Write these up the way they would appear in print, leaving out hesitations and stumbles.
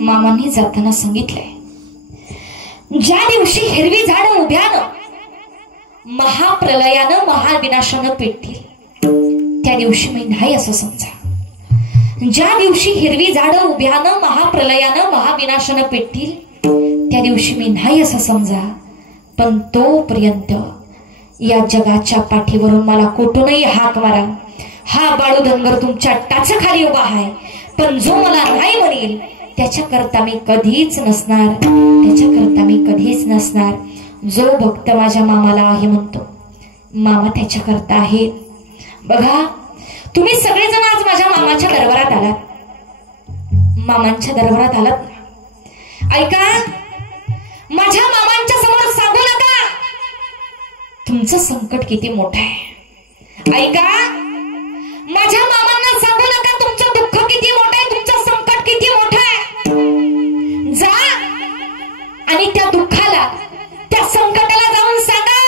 मामांनी जाताना सांगितलंय, ज्या दिवशी हिरवी झाडं उभ्यानं महाप्रलयानं महाविनाशानं पेटतील त्या दिवशी मी नाही असं समजा. ज्या दिवशी हिरवी झाडं उभ्यानं महाप्रलयानं महाविनाशानं पेटतील त्या दिवशी मी नाही असं समजा. पण तोपर्यंत या जगाच्या पाठीवरून मला कुठूनही हाक मारा. हा बाळू धनगर तुमच्या टाचाखाली उभा आहे, पण जो मला नाही म्हणेल त्याच्याकरता मी कधीच नसणार, त्याच्याकरता मी कधीच नसणार. जो भक्त माझ्या मामाला आहे म्हणतो, मामा त्याच्याकरता आहे. बघा, तुम्ही सगळेजण आज माझ्या मामाच्या दरबारात आलात, मामांच्या दरबारात आलात. ऐका, माझ्या मामांच्या समोर सांगू नका तुमचं संकट किती मोठं आहे. ऐका, माझ्या मामांना सांगू नका तुमचं दुःख किती मोठं आहे, तुमचं संकट किती मोठं आहे. जा आणि त्या दुःखाला, त्या संकटाला जाऊन सांगा,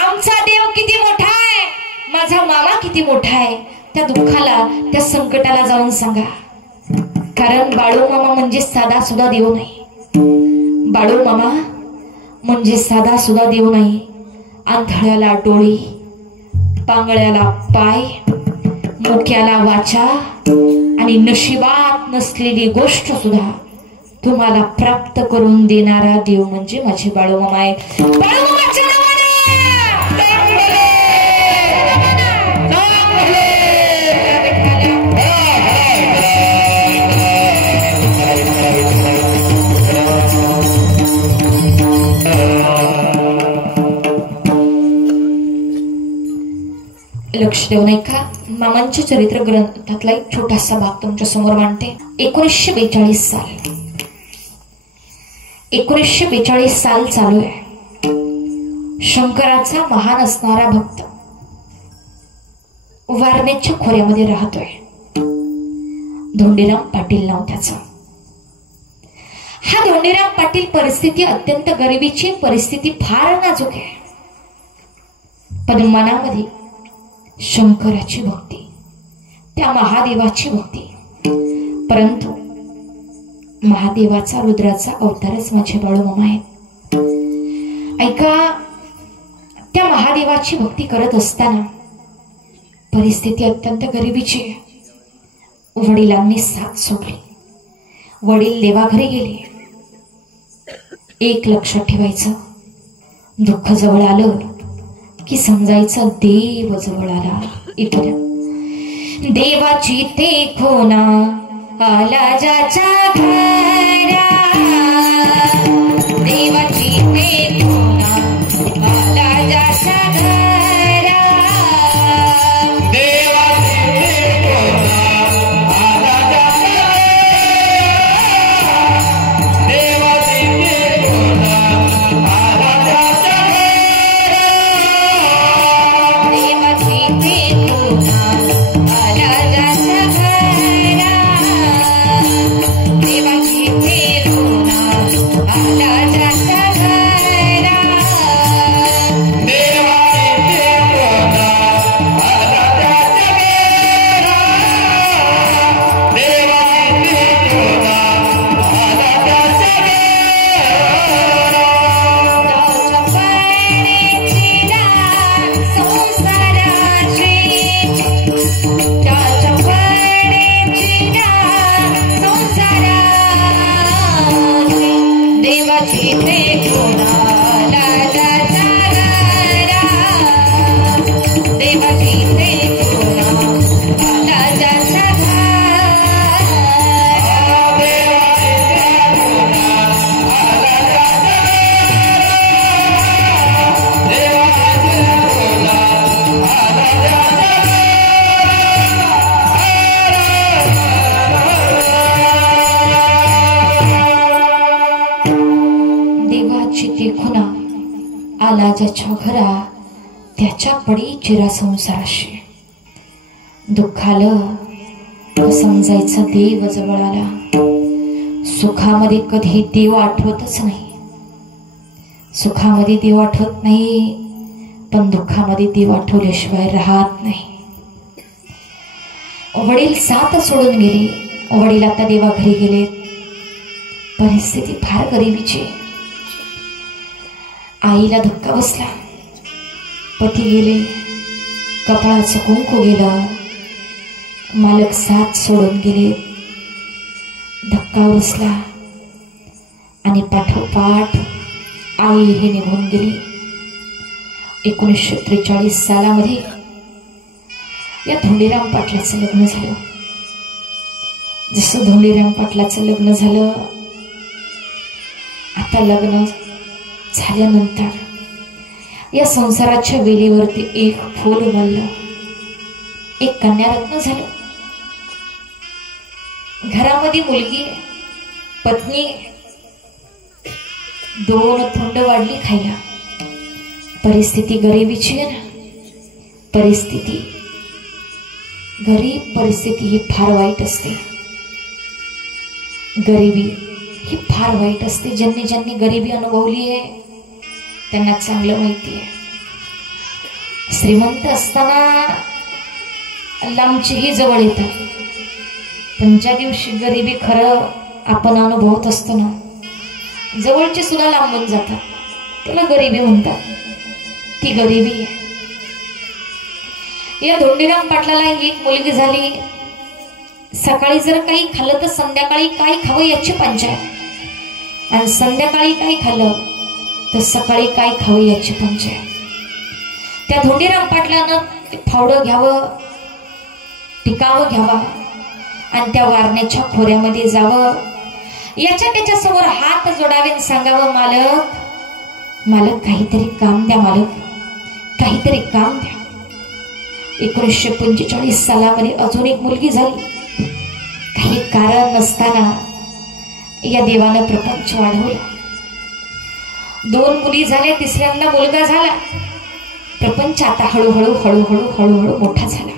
आमचा देव किती मोठा आहे, माझा मामा किती मोठा आहे. त्या दुःखाला, त्या संकटाला जाऊन सांगा. कारण बाळू मामा म्हणजे साधा सुद्धा देव नाही. बाळू मामा म्हणजे साधा सुद्धा देव नाही. आंधळ्याला डोळे, पांगळ्याला पाय, मुक्याला वाचा आणि नशिबात नसलेली गोष्ट सुद्धा तुम्हाला प्राप्त करून देणारा देव म्हणजे माझे बाळू मामा आहे. बाळू मामाच्या लक्ष देऊ नये का. मामांच्या चरित्र ग्रंथातला एक छोटासा भाग तुमच्या समोर मांडते. 1942 साल, 1942 साल चालू आहे. शंकराचा महान असणारा भक्त वारणेच्या खोऱ्यामध्ये राहतोय. धोंडीराम पाटील नाव त्याचं. हा धोंडीराम पाटील परिस्थिती अत्यंत गरिबीची, परिस्थिती फार नाजूक आहे. पण मनामध्ये शंकराची भक्ती, त्या महादेवाची भक्ती. परंतु महादेवाचा, रुद्राचा अवतारच माझे बाळू मामा आहेत. ऐका, त्या महादेवाची भक्ती करत असताना परिस्थिती अत्यंत गरिबीची. वडिलांनी साथ सोडली, वडील देवाघरी गेले. एक लक्षात ठेवायचं, दुःख जवळ आलं की समजायचं देव जवळ आला. इथं देवाची ते खोना आला ज्याच्या घरा, देवाची ते खोना आला ज्याच्या घरा, देवाची ते खोना आला ज्याच्या घरा, देवाची ते खोना आला ज्याच्या आला ज्याच्या घरा त्याच्या पडी चिरा संसाराशी. दुःख आलं समजायचं देव जवळ आला. सुखामध्ये कधी देव आठवतच नाही, सुखामध्ये देव आठवत नाही, पण दुःखामध्ये देव आठवल्याशिवाय राहत नाही. वडील साथ सोडून गेले. वडील आता देवाघरी गेले. परिस्थिती फार गरिबीची. आईला धक्का बसला. पती गेले, कपाळाचं कुंकू गेलं, मालक साथ सोडून गेले. धक्का बसला आणि पाठोपाठ आई हे निघून गेली. 1943 सालामध्ये या धोंडीराम पाटलाचं लग्न झालं. जसं धोंडीराम पाटलाचं लग्न झालं, आता लग्न झाल्यानंतर या संसाराच्या वेलीवरती एक फूल उमललं, एक कन्यारत्न झालं. घरामध्ये मुलगी, पत्नी, 2 थंड वाढली खायला. परिस्थिती गरिबीची आहे ना. परिस्थिती, गरीब परिस्थिती ही फार वाईट असते. गरिबी ही फार वाईट असते. ज्यांनी ज्यांनी गरिबी अनुभवली आहे त्यांना चांगलं माहिती आहे. श्रीमंत असताना लांबचेही जवळ येतात, पण ज्या दिवशी गरिबी खरं आपण अनुभवत असतो ना, जवळचे सुद्धा लांबून जातात. त्याला गरिबी म्हणतात. ती गरिबी आहे. या धोंडीराम पाटलाला एक मुलगी झाली. सकाळी जर काही खाल्लं तर संध्याकाळी काय खावं याची पंचायत, आणि संध्याकाळी काय खाल्लं तर सकाळी काय खावं याची पंचायत. त्या धोंडीराम पाटलानं फावडं घ्यावं, टिकावं घ्यावा आणि त्या वारण्याच्या खोऱ्यामध्ये जावं. याच्या त्याच्या समोर हात जोडावे आणि सांगावं, मालक, मालक काहीतरी काम द्या, मालक काहीतरी काम द्या. 1945 सालामध्ये अजून एक मुलगी झाली. काही कारण नसताना या देवानं प्रपंच वाढवला. 2 मुली झाल्या, तिसऱ्यांदा मुलगा झाला. प्रपंच आता हळूहळू हळूहळू हळूहळू मोठा झाला.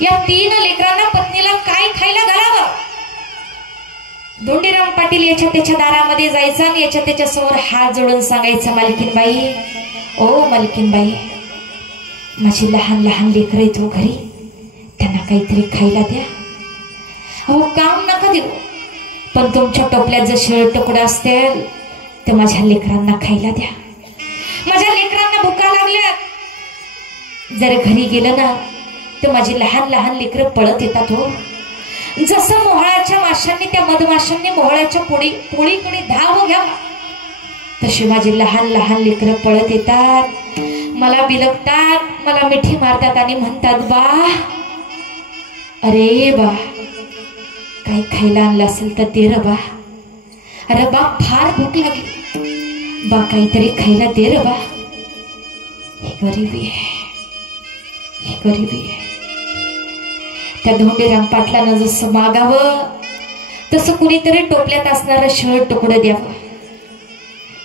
या 3 लेकरांना पत्नीला काय खायला घालावं? धोंडीराम पाटील याच्या त्याच्या दारामध्ये जायचा आणि याच्या त्याच्या समोर हात जोडून सांगायचा, मालकीनबाई, ओ मालकीनबाई, माझी लहान लहान लेकरं आहेत हो घरी, त्यांना काहीतरी खायला द्या. अहो काम नका देऊ, पण तुमच्या टोपल्यात जर शिळ तुकडा असतील तर माझ्या लेकरांना खायला द्या. माझ्या लेकरांना भुका लागल्या. जर घरी गेलं ना तर माझी लहान लहान लेकरं पळत येतात हो. जसं मोहळाच्या माशांनी, त्या मधमाशांनी मोहळाच्या पोळीकडे धाव घ्यावा, तशी माझी लहान लहान लेकरं पळत येतात, मला बिलगतात, मला मिठी मारतात आणि म्हणतात, बा, अरे बा, काही खायला आणलं असेल तर दे र बा. अरे बा, फार भूक लागली बा, काहीतरी खायला दे र बा. ही गरिबी आहे, ही गरिबी आहे. त्या धोंडीराम पाटलानं जसं मागावं तसं कुणीतरी टोपल्यात असणारं शिळ तुकडं द्यावं.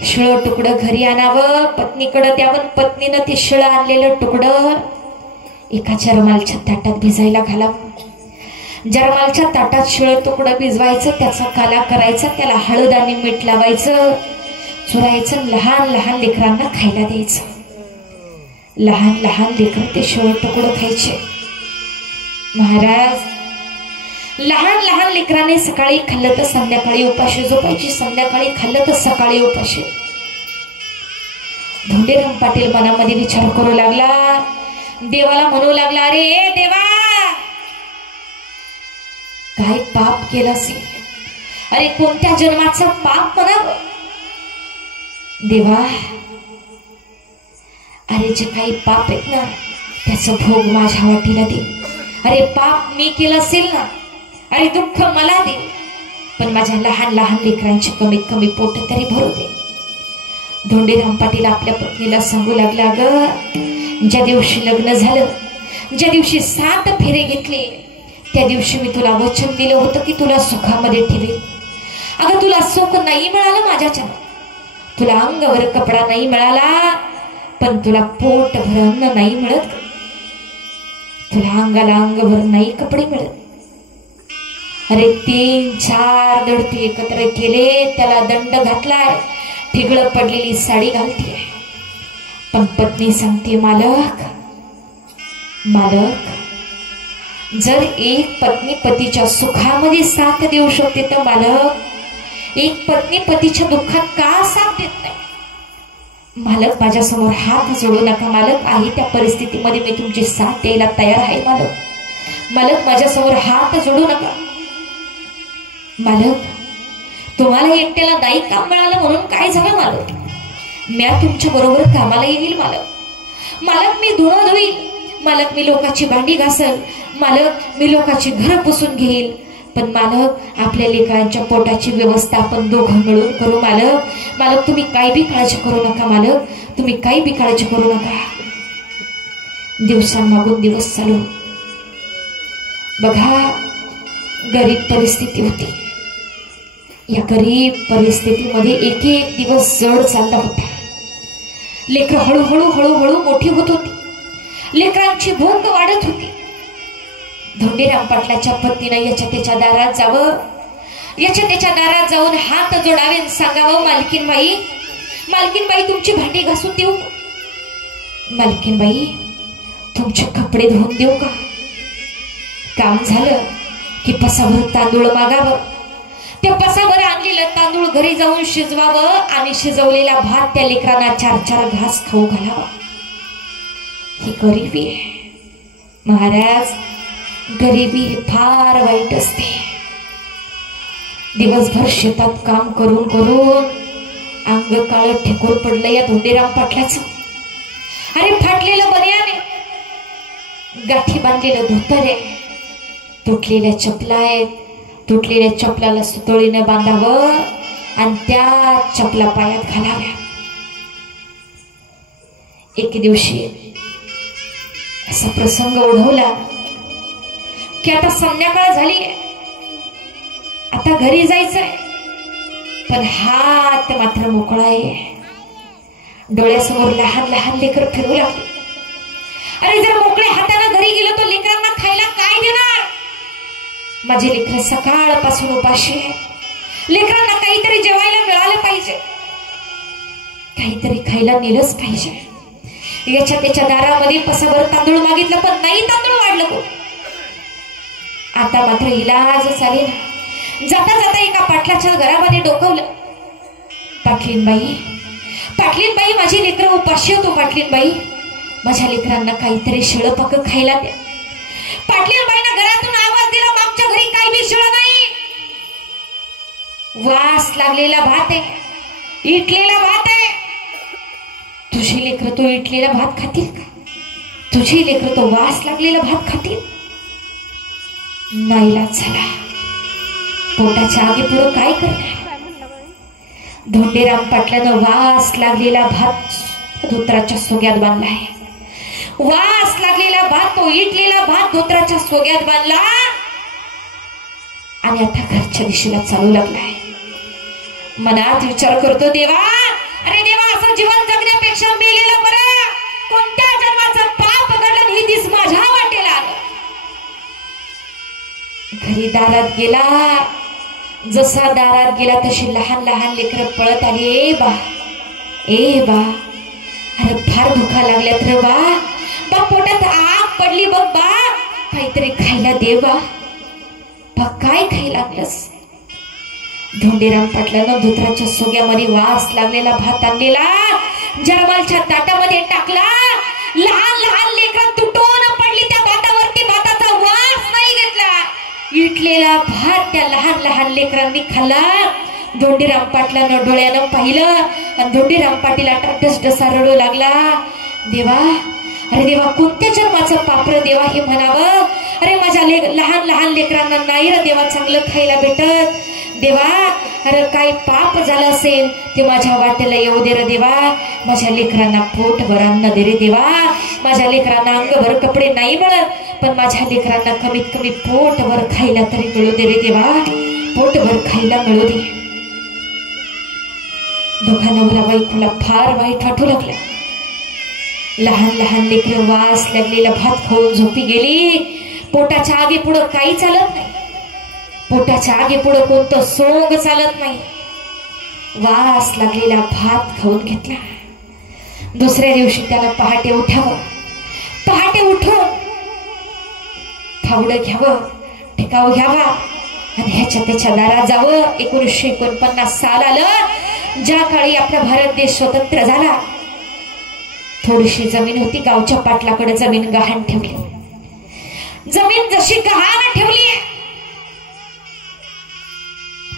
शिळ तुकडं घरी आणावं, पत्नीकडं द्यावं. पत्नीनं ते शिळ आणलेलं तुकडं एका जरमालच्या ताटात भिजायला घालावं. जरमालच्या ताटात शिळ तुकडं भिजवायचं, त्याचा काला करायचा, त्याला हळद आणि मीठ लावायचं, चुरायचं, लहान लहान लेकरांना खायला द्यायचं. लहान लहान लेकर ते शिळ तुकडं खायचे. महाराज, लहान लहान लेकराने सकाळी खाल्लं तर संध्याकाळी उपाशी झोपायची, संध्याकाळी खाल्लं तर सकाळी उपाशी. धोंडीराम पाटील मनामध्ये विचार करू लागला, देवाला म्हणू लागला, अरे देवा, काय पाप केलं असेल? अरे कोणत्या जन्माचं पाप म्हणावं देवा? अरे जे काही पाप आहेत ना त्याचं भोग माझ्या वाटीला दे. अरे पाप मी केलं असेल ना, अरे दुःख मला दे, पण माझ्या लहान लहान लेकरांची कमीत कमी पोट तरी भरू दे. धोंडीराम पाटील आपल्या पत्नीला सांगू लागला, अगं, ज्या दिवशी लग्न झालं, ज्या दिवशी 7 फेरे घेतले, त्या दिवशी मी तुला वचन दिलं होतं की तुला सुखामध्ये ठेवेल. अगं तुला सुख नाही मिळालं माझ्याच्या, तुला अंगावर कपडा नाही मिळाला, पण तुला पोट भर अन्न नाही मिळत, तुला अंगाला अंगभर नाही कपडे मिळत. अरे 3-4 दडते एकत्र केले, त्याला दंड घातलाय, ठिगळ पडलेली साडी घालतीये. पण पत्नी सांगते, मालक, मालक, जर एक पत्नी पतीच्या सुखामध्ये साथ देऊ शकते तर मालक, एक पत्नी पतीच्या दुःखात का साथ देत नाही? मालक माझ्यासमोर हात जोडू नका मालक, आहे त्या परिस्थितीमध्ये मी तुमची साथ द्यायला तयार आहे मालक. मालक माझ्यासमोर हात जोडू नका. मालक तुम्हाला एकट्याला नाही काम मिळालं म्हणून काय झालं मालक? मी तुमच्या बरोबर कामाला येईल मालक. मालक मी धुणं धुईल मालक, मी लोकांची भांडी घासल मालक, मी लोकांची घर पुसून घेईल. पण मालक आपल्या लेकरांच्या पोटाची व्यवस्था आपण दोघं मिळून करू मालक. मालक तुम्ही काही बी काळजी करू नका मालक, तुम्ही काही बी काळजी करू नका. दिवसांमागून दिवस चालू. बघा गरीब परिस्थिती होती. या गरीब परिस्थितीमध्ये एक एक दिवस जड चालला होता. लेकरं हळूहळू हळूहळू मोठी होत होती. लेकरांची भूक वाढत होती. धोंडीराम पाटलाच्या पत्नीनं याच्या त्याच्या दारात जावं, याच्या त्याच्या दारात जाऊन हात जोडावे, सांगावं मालकीनबाई, मालकीनबाई तुमची भांडी घासून देऊ, मालकीनबाई तुमचे कपडे धुवून देऊ का? काम झालं की पसाभर तांदूळ मागावं, त्या पसाभर आणलेलं तांदूळ घरी जाऊन शिजवावं आणि शिजवलेला भात त्या लेकरांना 4-4 घास खाऊ घालावा. ही गरिबी आहे महाराज. गरिबी फार वाईट असते. दिवसभर शेतात काम करून करून अंग काळ ठेकूर पडलं या धोंडीराम पाटलाचं. अरे फाटलेलं बनियान, गाठी बांधलेलं धोतर आहे, तुटलेल्या चपला आहेत. तुटलेल्या चपलाला सुतळीने बांधावं आणि त्या चपला पायात घालाव्या. एक दिवशी असा प्रसंग ओढवला की आता संध्याकाळ झाली, आता घरी जायचंय, पण हात मात्र मोकळा आहे. डोळ्यासमोर लहान लहान लेकर फिरू लागले. अरे जर मोकळ्या हाताने घरी गेलो तर लेकरांना खायला काय देणार? माझे लेकर सकाळपासून उपाशी आहे. लेकरांना काहीतरी जेवायला मिळालं पाहिजे, काहीतरी खायला नेलंच पाहिजे. याच्या त्याच्या दारामध्ये पसाभर तांदूळ मागितलं पण नाही तांदूळ वाढलं कोण. आता मात्र इलाज चाले ना. जाता जाता एका पाटलाच्या घरामध्ये डोकवलं, पाटलीनबाई, पाटलीनबाई माझी लेकरं उपाशी होतो, पाटलीनबाई माझ्या लेकरांना काहीतरी शिळं पक्क खायला द्या. पाटलीनबाईनं घरातून आवाज दिला, आमच्या घरी काही बी शिळं नाही. वास लागलेला भात आहे, इटलेला भात आहे. तुझी लेकरं तो इटलेला भात खातील का? तुझी लेकरं तो वास लागलेला भात खातील? नाईलाज झाला. पोटाच्या आगी पुढं काय करणार? धोंडीराम पाटलानं वास लागलेला भात धोत्राच्या सोग्यात बांधलाय. वास लागलेला भात, तो इटलेला भात धोत्राच्या सोग्यात बांधला आणि आता घरच्या दिशेला चालू लागलाय. मनात विचार करतो, देवा, अरे देवा, असं जीवन जगण्यापेक्षा मेलेलं बरं. कोणत्या जन्माचं पाप घडलं ही दिस माझ्या वाटेला आलं. घरी दारात गेला, जसा दारात गेला तशी लहान लहान लेकरं पळत आली. ए बा, ए बा, अरे फार भुका लागल्यात रे बा, बा पोटात आग पडली बघ बा, काहीतरी खायला दे बा. बा काय खायला लागलंस? धोंडीराम पाटलानं धोत्राच्या सोग्यामध्ये वास लागलेला भात आणलेला, जरमालच्या ताटामध्ये टाकला. लहान लहान लेकरं तुटून पडली त्या भातावरती. भाताचा वास नाही घेतला. इटलेला भात त्या लहान लहान लेकरांनी खाल्ला. धोंडीराम पाटलानं डोळ्यानं पाहिलं आणि धोंडीराम पाटील आता डसडसा रडू लागला. देवा, अरे देवा, कोणत्या जन्माचं पापर देवा हे म्हणावं? अरे माझ्या लहान लहान लेकरांना नाही रे देवा चांगलं खायला भेटत. देवा, अरे काय पाप झालं असेल ते माझ्या वाटेला येऊ दे रे देवा. माझ्या लेकरांना पोटभर अन्न दे रे देवा. माझ्या लेकरांना अंगभर कपडे नाही मिळत, पण माझ्या लेकरांना कमीत कमी पोटभर खायला तरी मिळू दे रे देवा. पोटभर खायला मिळू दे. दोघा नवरा बायकोला फार वाईट वाटू लागलं. लहान लहान लेकरं वास लागलेला भात खाऊन झोपी गेली. पोटाच्या आगी पुढं काही चालत नाही. पोटाच्या आगी पुढं कोणतं सोंग चालत नाही. वास लागलेला भात खाऊन घेतला. दुसऱ्या दिवशी त्याला पहाटे उठावं. पहाटे उठून फावडं घ्यावं, टिकाव घ्यावा आणि ह्याच्या त्याच्या दारात जावं. 1949 साल आलं, ज्या काळी आपला भारत देश स्वतंत्र झाला. थोडीशी जमीन होती, गावच्या पाटलाकडे जमीन गहाण ठेवली. जमीन जशी गहाण ठेवली,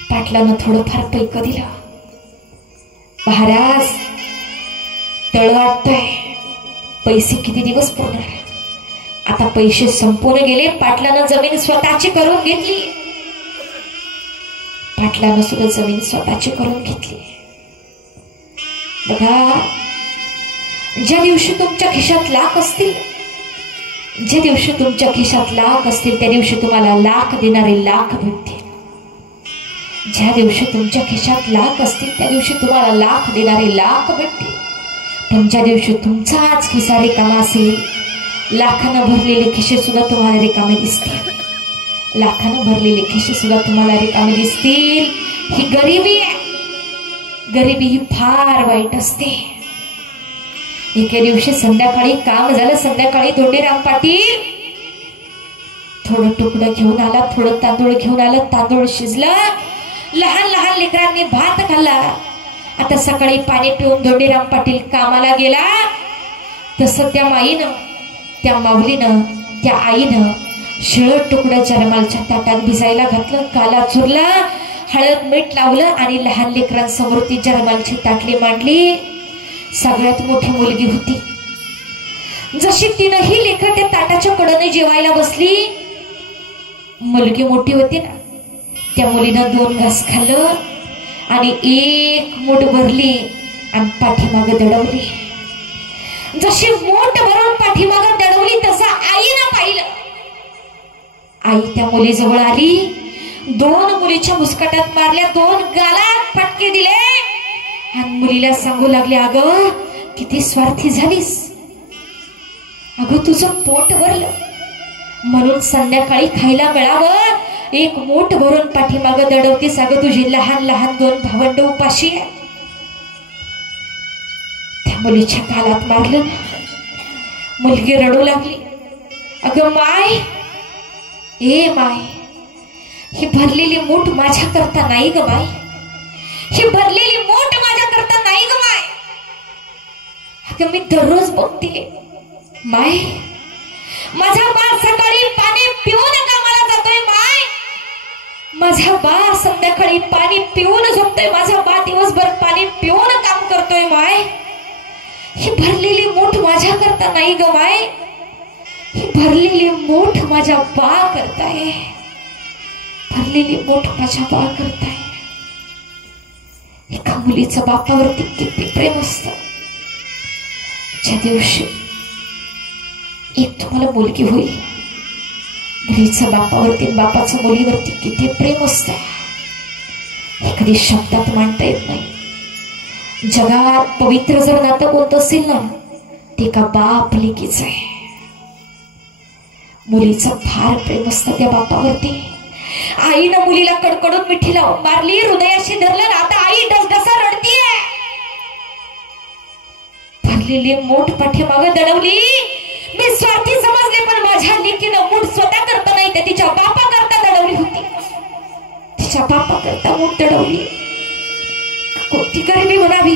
पाटलानं थोडंफार पैक दिलं. महाराज तळ वाटतंय, पैसे किती दिवस पुरणार? आता पैसे संपून गेले. पाटलानं जमीन स्वतःची करून घेतली. पाटलानं सुद्धा जमीन स्वतःची करून घेतली. बघा, ज्या दिवशी तुमच्या खिशात लाख असतील, ज्या दिवशी तुमच्या खिशात लाख असतील, त्या दिवशी तुम्हाला लाख देणारे लाख भेटतील. ज्या दिवशी तुमच्या खिशात लाख असतील, त्या दिवशी तुम्हाला लाख देणारे लाख भेटतील. पण ज्या दिवशी तुमचाच खिसा रिकामा असेल, लाखानं भरलेले खिसे सुद्धा तुम्हाला रिकामे दिसतील. लाखानं भरलेले खिसे सुद्धा तुम्हाला रिकामे दिसतील. ही गरिबी आहे. गरिबी ही फार वाईट असते. एके दिवशी संध्याकाळी काम झालं. संध्याकाळी धोंडीराम पाटील थोडं तुकडं घेऊन आला, थोडं तांदूळ घेऊन आला. तांदूळ शिजला, लहान लहान लेकरांनी भात खाल्ला. आता सकाळी पाणी पिऊन धोंडीराम पाटील कामाला गेला. तसं त्या माईनं, त्या माऊलीनं, त्या आईनं शिळ तुकडं जरमालच्या ताटात भिजायला घातलं. काला चुरला, हळद मीठ लावलं आणि लहान लेकरांसमोर ती जरमालची ताटली मांडली. सगळ्यात मोठी मुलगी होती. जशी तिनंही लेकरं त्या ताटाच्या कडेने जेवायला बसली. मुलगी मोठी होती ना, त्या मुलीनं 2 घास खाल्लं आणि 1 मूठ भरली आणि पाठीमागं दडवली. जशी मूठ भरून पाठीमागं दडवली तसं आईनं पाहिलं. आई त्या मुलीजवळ आली, 2 मुलीच्या मुस्कटात मारल्या, 2 गालात फटके दिले आणि मुलीला सांगू लागले, अगं किती स्वार्थी झालीस, अगं तुझं पोट भरलं म्हणून संध्याकाळी खायला मिळावं 1 मूठ भरून पाठीमागं दडवतीस. अगं तुझी लहान लहान 2 भावंड उपाशी आहे. त्या मुलीच्या गालात मारलं. मुलगी रडू लागली. अगं माय, ए माय, ही भरलेली मूठ माझ्या करता नाही ग माय, ही भरलेली मूठ माझ्या करता नाही ग माय. अगं मी दररोज बघते माय, माझा बा सकाळी पाणी पिऊन कामाला जातोय माय, माझा बा संध्याकाळी पाणी पिऊन झोपतोय, माझा बा दिवसभर पाणी पिऊन काम करतोय माय. ही भरलेली मूठ माझ्या करता नाही ग माय, ही भरलेली मूठ माझ्या बा करताय, भरलेली मूठ माझ्या बा करताय. एका मुलीचं बापावरती किती प्रेम असतं. ज्या दिवशी एक तुम्हाला मुलगी होईल, मुलीचं बापावरती, बापाचं मुलीवरती किती प्रेम असतं हे कधी शब्दात मांडता येत नाही. जगात पवित्र जर नातं कोणतं असेल ना, ते का बाप लेकीच आहे. मुलीचं फार प्रेम असतं त्या बापावरती. आईनं मुलीला कडकडून मिठीला मारली, हृदयाशी धरलं ना, आता आई डसडसा रडतीये. भरलेली मूठ पाठीमागं दडवली. मी स्वार्थी समजले, पण माझ्या लेकीनं मूठ स्वतः करता नाही, तर तिच्या बापा करता दडवली होती. तिच्या बापा करता मूठ दडवली. कोणती गरिबी म्हणावी,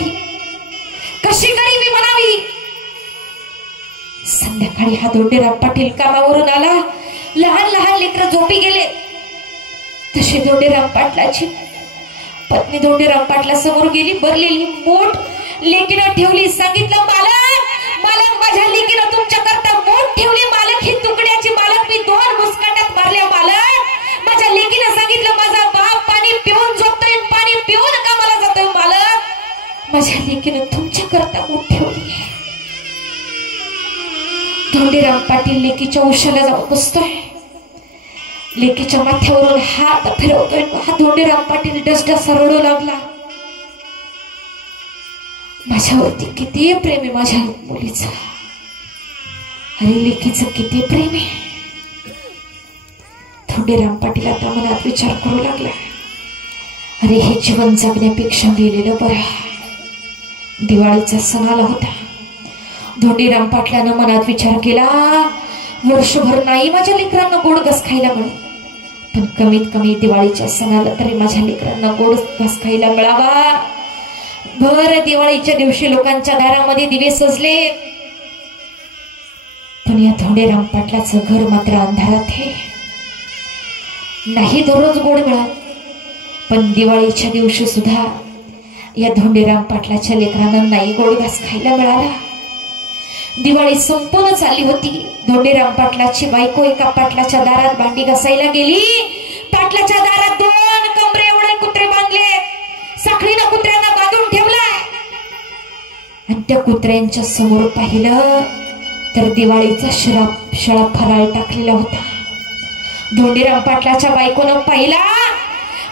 कशी गरिबी म्हणावी. संध्याकाळी हा धोंडीराम पाटील कामावरून आला. लहान लहान लेकरं झोपी गेले. तशी धोंडीराम पाटलाची पत्नी धोंडीराम पाटला समोर गेली. भरलेली मूठ लेकीनं ठेवली. सांगितलं, मालक, मालक, माझ्या लेकीनं तुमच्या करता मूठ ठेवली मालक. ही तुकड्याची मालक मी 2 मुस्काटात मारल्या मालक. माझ्या लेकीनं सांगितलं, माझा बाप पाणी पिऊन झोपतोय, पाणी पिऊन कामाला जातोय मालक. माझ्या लेकीनं तुमच्या करता मूठ ठेवली. धोंडीराम पाटील लेकीच्या उशाला जाऊन बसतोय. लेकीच्या माथ्यावरून हात फिरवतोय. हा धोंडीराम पाटील डसडसा रडू लागला. माझ्यावरती किती प्रेम आहे माझ्या मुलीचं, अरे लेकीचं किती प्रेम आहे. धोंडीराम पाटील आता मनात विचार करू लागला, अरे हे जीवन जगण्यापेक्षा गेलेलं बरं. दिवाळीचा सण आला होता. धोंडीराम पाटलानं मनात विचार केला, वर्षभर नाही माझ्या लेकरांना गोड घास खायला मिळत, पण कमीत कमी दिवाळीच्या सणाला तरी माझ्या लेकरांना गोड घास खायला मिळावा. भर दिवाळीच्या दिवशी लोकांच्या दारामध्ये दिवे सजले, पण या धोंडेराम पाटलाचं घर मात्र अंधारात आहे. नाही दररोज गोड मिळत, पण दिवाळीच्या दिवशी सुद्धा या धोंडेराम पाटलाच्या लेकरांना नाही गोड घास खायला मिळाला. दिवाळी संपून चालली होती. धोंडेराम पाटलाची बायको एका पाटलाच्या दारात भांडी घासायला गेली. पाटलाच्या दारात 2 कमरे एवढे कुत्रे बांधले, साखळीनं कुत्र्यांना बांधून ठेवलाय. आणि त्या कुत्र्यांच्या समोर पाहिलं तर दिवाळीचा शिळा फराळ टाकलेला होता. धोंडेराम पाटलाच्या बायकोनं पाहिला,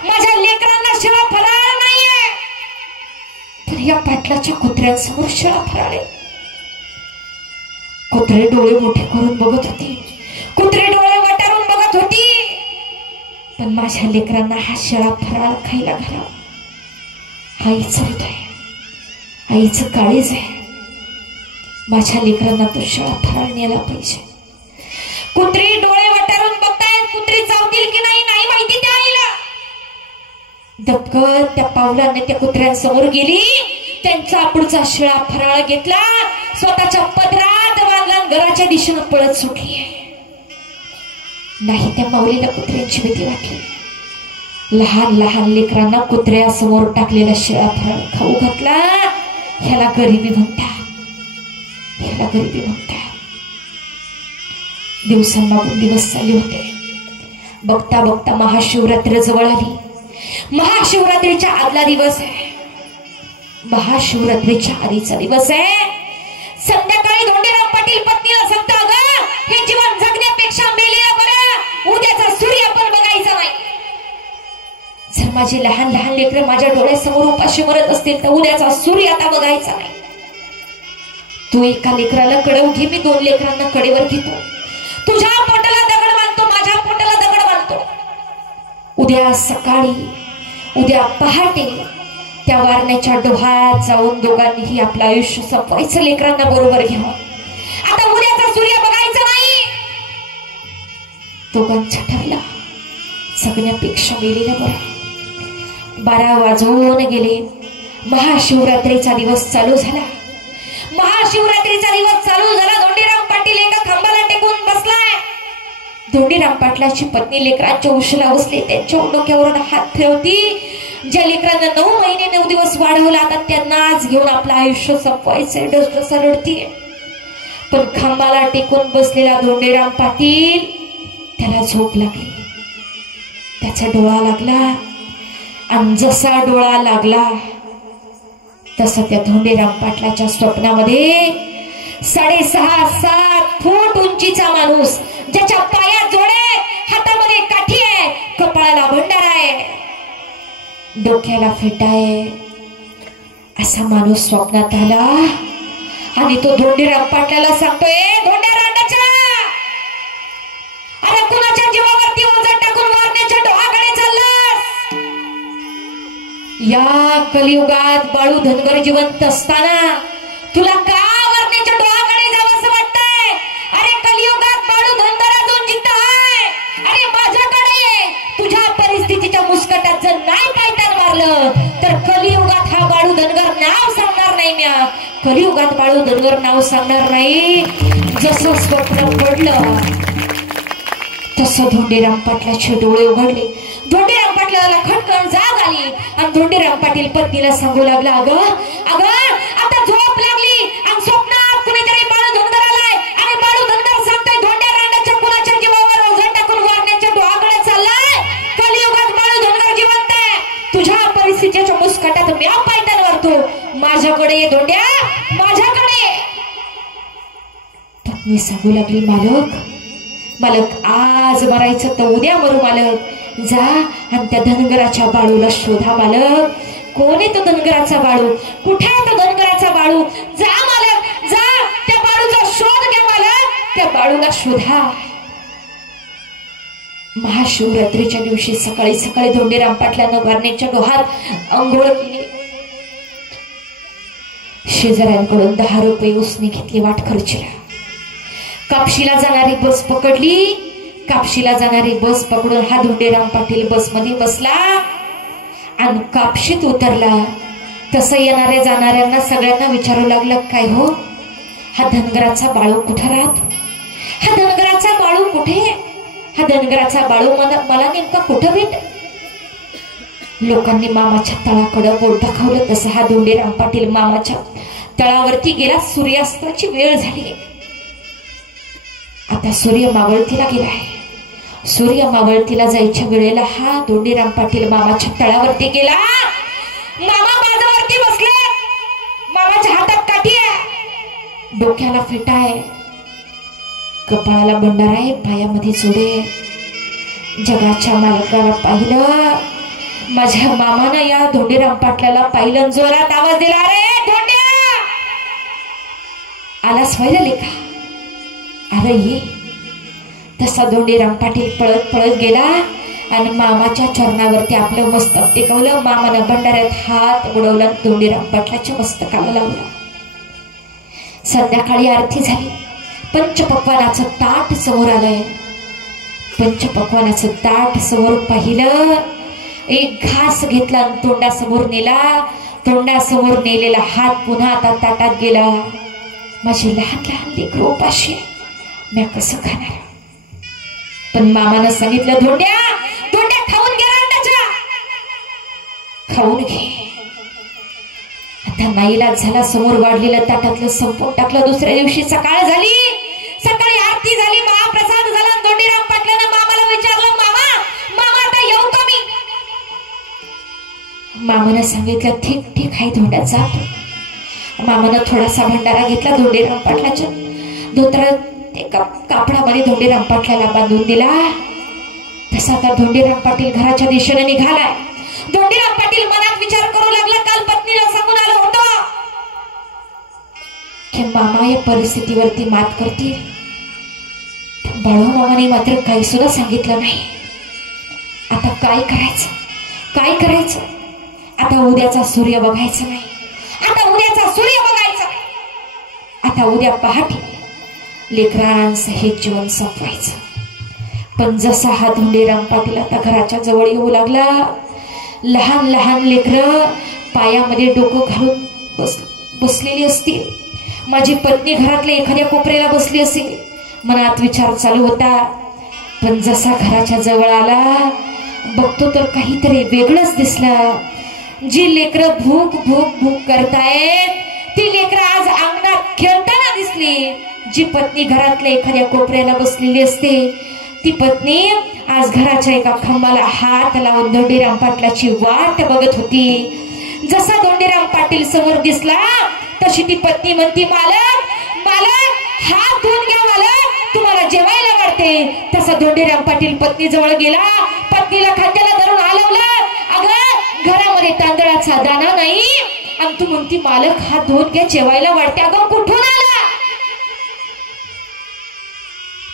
माझ्या लेकरांना शिळा फराळ नाहीये, तर या पाटलाच्या कुत्र्यांसमोर शिळा फराळ आहे. कुत्रे डोळे मोठे करून बघत होती, कुत्रे डोळे वटारून बघत होती, पण माझ्या लेकरांना हा शिळा फराळ खायला घालावा. आईचं हृदय, आईचं काळीज आहे. माझ्या लेकरांना तो शिळा फराळ नेला पाहिजे. कुत्री डोळे वटारून बघतायत, कुत्री चावतील की नाही नाही माहिती त्या आईला. दपकन त्या पावलाने त्या कुत्र्यांसमोर गेली, त्यांचा पुढचा शिळा फराळ घेतला, स्वतःच्या पदरात बांधला, घराच्या दिशेनं पळत सुटली. नाही त्या माऊलीला कुत्र्यांची भीती वाटली. लहान लहान लेकरांना कुत्र्यासमोर टाकलेला शिळा फराळ खाऊ घातला. ह्याला गरिबी म्हणतात, ह्याला गरिबी म्हणतात. दिवसांमागून दिवस चालले होते. बघता बघता महाशिवरात्री जवळ आली. महाशिवरात्रीच्या आदला दिवस आहे, महाशिवरात्रीच्या आधीचा दिवस आहे. संध्याकाळी धोंडेराम पाटील पत्नीला सांगता, अगं हे जीवन जगण्यापेक्षा मेलेलं बरं, उद्याचा सूर्य आपण बघायचा नाही. जर माझे लहान लहान लेकरं माझ्या डोळ्यासमोर उपाशी मरत असतील तर उद्याचा सूर्य आता बघायचा नाही. तू एका लेकराला कडव घे, मी 2 लेकरांना कडेवर घेतो. तुझ्या पोटाला दगड बांधतो, माझ्या पोटाला दगड बांधतो. उद्या सकाळी, उद्या पहाटे त्या वारण्याच्या डोहात जाऊन दोघांनीही आपलं आयुष्य संपवायचं, लेकरांना बरोबर घेऊन. आता उद्याचा सूर्य बघायचा नाही. दोघांचं ठरला, जगण्यापेक्षा मेलेलं बरं. 12 वाजून गेले. महाशिवरात्रीचा दिवस चालू झाला. महाशिवरात्रीचा दिवस चालू झाला. धोंडेराम पाटील एका खांबाला टेकून बसलाय. धोंडेराम पाटलाची पत्नी लेकरांच्या उशीला बसली, त्यांच्या डोक्यावरून हात फिरवती. ज्या लेकरांना 9 महिने 9 दिवस वाढवला, आता त्यांनाच घेऊन आपलं आयुष्य संपवायचंय, डसडसा रडतीये. पण खांबाला टेकून बसलेला धोंडेराम पाटील, त्याला झोप लागली. त्याचा डोळा लागला, आणि जसा डोळा लागला तसा त्या धोंडेराम पाटलाच्या स्वप्नामध्ये 6.5-7 फूट उंचीचा माणूस, ज्याच्या पायात जोडे, हातामध्ये काठी आहे, कपाळाला भंडारा आहे, डोक्याला फेटा आहे, असा माणूस स्वप्नात आला. आणि तो धोंडेराम पाटलाला सांगतोय, धोंडेरांडाच्या, अरे कुणाच्या जीवावरती वजन टाकून मारण्याच्या डोहाकडे चाललास? या कलियुगात बाळू धनगर जिवंत असताना तुला का मारण्याच्या डोहाकडे जावं असं वाटतंय? अरे कलियुगात बाळू धनगर अजून जिंदा आहे. अरे माझ्याकडे ये. तुझ्या परिस्थितीच्या मुस्कटात जर नाही पायतान मारलं तर कलियुगात हा बाळू धनगर नाव सांगणार नाही. म्या कलियुगात बाळू धनगर नाव सांगणार नाही. जसं स्वप्न पडलं तसं धोंडेराम पाटलाचे डोळे उघडले. धोंडेराम पाटलाला खटकन जाग आली आणि धोंडेराम पाटील पत्नीला सांगू लागला, अगं अगं आता झोप लागली आणि स्वप्नात कुणीतरी बाळू धनगर आलाय आणि बाळू धनगर सांगतोय धोंडेरांडाच्या कुणाच्या जीवावर वजन टाकून वारण्याच्या डोहाकडे चाललाय. कलियुगात बाळू धनगर जिवंत आहे. तुझ्या परिस्थितीच्या मुस्कटात मी पायतान मारतो. माझ्याकडे ये धोंड्या, माझ्याकडे. पत्नी सांगू लागली, मालक मालक आज मरायचं तर उद्या मरू मालक. जा आणि त्या धनगराच्या बाळूला शोधा मालक. कोण आहे तो धनगराचा बाळू? कुठे आहे तो धनगराचा बाळू? जा मालक, जा त्या बाळूचा शोध घ्या मालक, त्या बाळूला शोधा. महाशिवरात्रीच्या दिवशी सकाळी सकाळी धोंडेराम पाटलांना वारण्याच्या डोहात अंघोळ केली. शेजाऱ्यांकडून 10 रुपये उसने घेतली वाट खर्चीला. कापशीला जाणारी बस पकडली. कापशीला जाणारी बस पकडून हा धोंडीराम पाटील बसमध्ये बसला आणि कापशीत उतरला. तसं येणाऱ्या जाणाऱ्यांना सगळ्यांना विचारू लागलं, काय हो, हा धनगराचा बाळू कुठे राहतो? हा धनगराचा बाळू कुठे? हा धनगराचा बाळू मला नेमका कुठं भेट? लोकांनी मामाच्या तळाकडे बोट दाखवलं. तसं हा धोंडीराम पाटील मामाच्या तळावरती गेला. सूर्यास्ताची वेळ झाली. आता सूर्य मावळतीला गेलाय. सूर्य मावळतीला जायच्या वेळेला हा धोंडीराम पाटील मामाच्या तळावरती गेला. मामा बाजावरती बसले. मामाच्या हातात काठी आहे, डोक्याला फेटा आहे, कपाळाला बंडारा आहे, पायामध्ये जोडे. जगाच्या मालकाला पाहिलं. माझ्या मामानं या धोंडीराम पाटलाला पाहिलं. जोरात आवाज दिला, अरे धोंड्या, आलास व्हायला लेखा, अरे ये. तसा धोंडीराम पाटील पळत पळत गेला आणि मामाच्या चरणावरती आपलं मस्तक टेकवलं. मामानं भंडाऱ्यात हात बुडवला, धोंडीराम पाटलाच्या मस्तकाला लावला. संध्याकाळी आरती झाली. पंचपक्वानाचं ताट समोर आलंय. पंचपक्वानाचं ताट समोर पाहिलं. एक घास घेतला आणि तोंडासमोर नेला. तोंडासमोर नेलेला हात पुन्हा आता ताटात गेला. माझी लहान लहान लेकरं उपाशी, मी कसं खाणार? पण मामानं सांगितलं, धोंड्या धोंड्या खाऊन घे त्याच्या, खाऊन घे. आता नाईलाज झाला. समोर वाढलेलं ताटातलं संपवून टाकलं. दुसऱ्या दिवशी सकाळ झाली. सकाळी आरती झाली, महाप्रसाद झाला. धोंडीराम पाटलानं मामाला विचारलं, मामा मामा आता येऊ का मी? मामानं सांगितलं, ठीक ठीक आहे धोंड्या, जातो. मामानं थोडासा भंडारा घेतला. धोंडीराम पाटलाच्या धोत्रात कापडामध्ये धोंडीराम पाटलाला बांधून दिला. तसा आता धोंडीराम पाटील घराच्या दिशेने निघालाय. धोंडीराम पाटील मनात विचार करू लागला, काल पत्नीला सांगून आलं होतं की मामा या परिस्थितीवरती मात करतील. बाळू मामाने मात्र काही सुद्धा सांगितलं नाही. आता काय करायचं, काय करायचं? आता उद्याचा सूर्य बघायचा नाही. आता उद्याचा सूर्य बघायचा नाही. आता उद्या पहाटे लेकरांसहित जीवन संपवायचं. पण जसा हा धोंडीराम पाटील आता घराच्या जवळ येऊ लागला, लहान लहान लेकरं पायामध्ये डोकं घालून बसलेली असतील. माझी पत्नी घरातल्या एखाद्या कोपऱ्याला बसली असेल, मनात विचार चालू होता. पण जसा घराच्या जवळ आला, बघतो तर काहीतरी वेगळंच दिसलं. जी लेकरं भूक भूक भूक करतायत, ती लेकरं आज अंगणात खेळताना दिसली. जी पत्नी घरातल्या एखाद्या कोपऱ्याला बसलेली असते, ती पत्नी आज घराच्या एका खांबाला हात लावून धोंडीराम पाटलाची वाट बघत होती. जसा धोंडीराम पाटील समोर दिसला, तशी ती पत्नी म्हणती, मालक मालक हात धुवून घ्या, मालक तुम्हाला जेवायला वाढते. तसा धोंडीराम पाटील पत्नी जवळ गेला. पत्नीला खांद्याला धरून हलवलं. अगं घरामध्ये तांदळाचा दाना नाही आणि तू म्हणती मालक हात धुवून घ्या, जेवायला वाढते. अगं कुठून आला?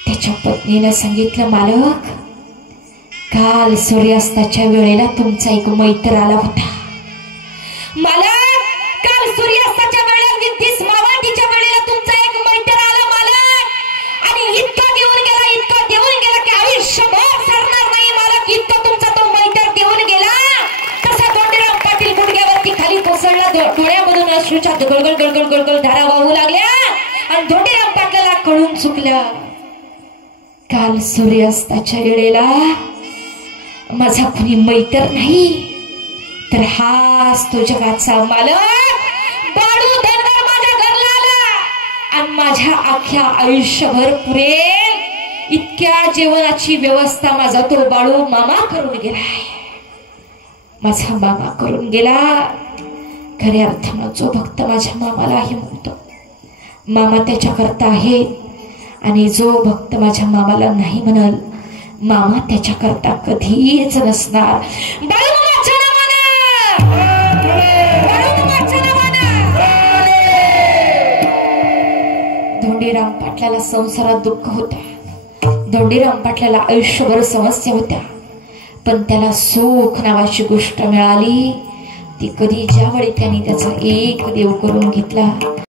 त्याच्या पत्नीने सांगितलं, मालक काल सूर्यास्ताच्या वेळेला तुमचा एक मैत्र आला होता. मालक काल सूर्यास्ताच्या वेळेला विद्युत मावळतीच्या वेळेला तुमचा एक मैत्र आला मालक, आणि इतका देऊन गेला की आयुष्यभर सरणार नाही मालक, इतका तुमचा तो मैत्र देऊन गेला. तसा धोंडीराम पाटील गुडघ्यावरती खाली कोसळला. डोळ्यामधून अश्रूच्या गळगळ गळगळ गळगळ धारा वाहू लागल्या आणि धोंडीराम पाटलाला कळून चुकलं, काल सूर्यास्ताच्या वेळेला माझा कुणी मैत्र नाही, तर हाच तो जगाचा मालक बाळू धनगर माझ्या घरला आला आणि माझ्या अख्ख्या आयुष्यभर पुरेल इतक्या जेवणाची व्यवस्था माझा तो बाळू मामा करून गेलाय. माझा मामा करून गेला. खऱ्या अर्थानं जो भक्त माझ्या मामालाही म्हणतो, मामा त्याच्याकरता आहे, आणि जो भक्त माझ्या मामाला नाही म्हणल, मामा त्याच्याकरता कधीच नसणार. धोंडीराम पाटलाला संसारात दुःख होता. धोंडीराम पाटलाला आयुष्यभर समस्या होत्या. पण त्याला सुख नावाची गोष्ट मिळाली, ती कधी ज्यावेळी त्यांनी त्याचा एक देव करून घेतला.